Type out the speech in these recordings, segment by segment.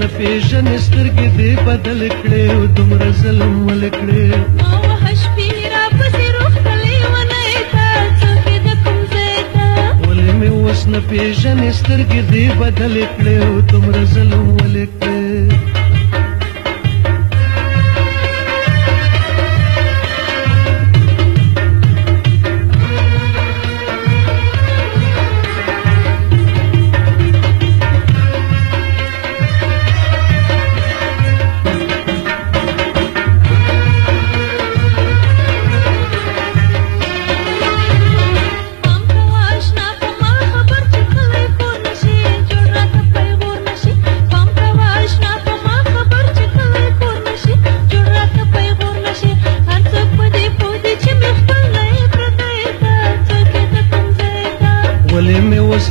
نه پیژنې سترګې دې بدل کړې او دومره ظلم ولې کړې ما وحش پې راپسې روغتلې ونې ته څوک یې د کوم ځای ته ولې مې اوس نه پیژنې سترګې دې بدل کړې او دومره ظلم ولې کړې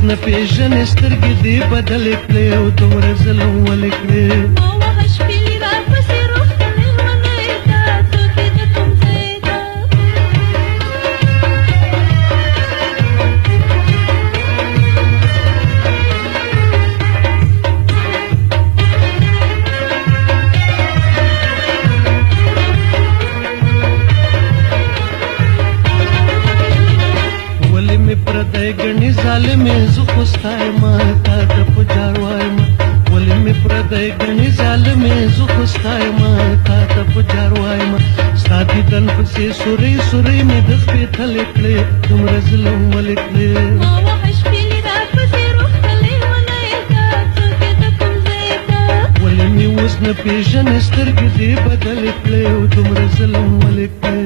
نه پیژنې سترګې دې بدل کړې او دومره ظلم ولې کړې ما وحش پې راپسې روغتلې ونې ته څوک یې د کوم ځای ته ولې مې پردی ګڼې ظالمې زه خو ستا یمه تا ته په جار وایم ولې مې پردی ګڼې ظالمې زه خو ستا یمه تا ته په جار وایم ستا دیدن پسې سورۍ سورۍ مې د خپې تلې کړې دومره ظلم ولې کړې ما وحش پې راپسې روغتلې ونې ته څوک یې د کوم ځای ته ولې مې اوس نه پیژنې سترګې دې بدلې کړې او دومره ظلم ولې کړې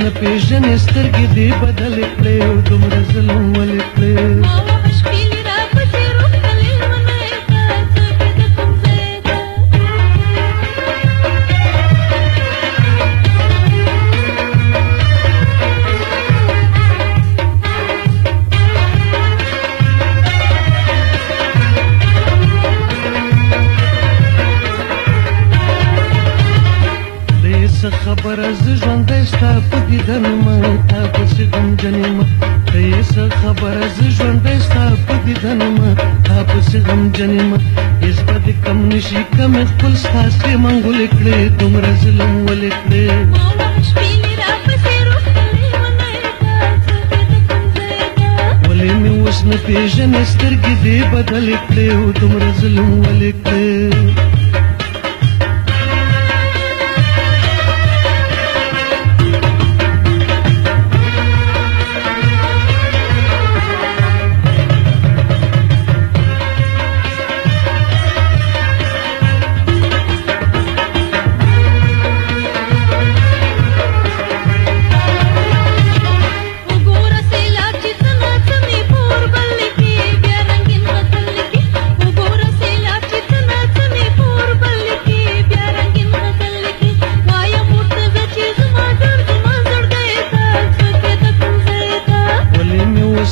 نه پیژنې سترګې دې بدلې کړې او دومره ظلم ولې کړې ما وحش پې راپسې روغتلې ونې ته څوک یې د کوم ځای ته څه خبره زه ژوندی ستا په دیدن یم تا پسې غمجن یم ته یې څه خبره زه ژوندی ستا په دیدن یم تا پسې غمجن یم هېڅ به دې کم نه شي کمې خپل ستاسې منګولې کړې دومره ظلم ولې کړې ما وحش پې راپسې روغتلې ونې ته څوک یې د کوم ځای ته ولې مې اوس نه پیژنې سترګې دې بدلې کړې او دومره ظلم ولې کړې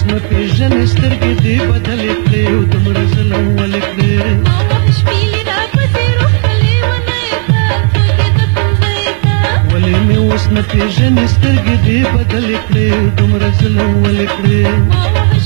نه پیژنې سترګې دې بدلې کړې او دومره ظلم ولې کړې ما وحش پې راپسې روغتلې ونې ته څوک یې د کوم ځای ته ولې مې اوس نه پیژنې سترګې دې بدلې کړې او دومره ظلم ولې کړې ما وحش